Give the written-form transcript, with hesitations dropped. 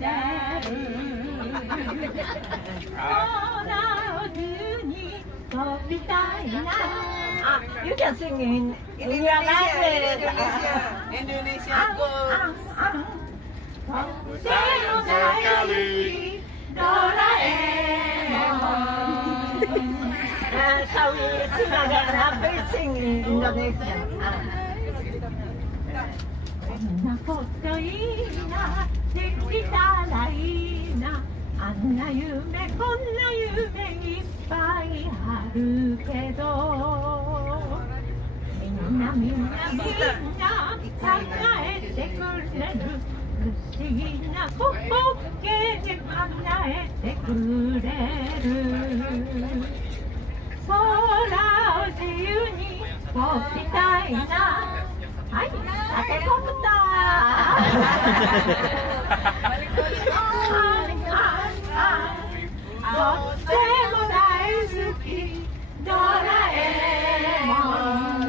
れる空を図に飛びたいな。You can sing in your language. Indonesia go. とっても大好きドラえもん。Shall we sing again? Please sing in Indonesian. こんなこといいな、できたらいいな。あんな夢こんな夢いっぱいあるけど、みんな考えてくれる。不思議な光景で考えてくれる。空を自由に飛びたいな。はい、タケコプター。とっても大好きドラえもん。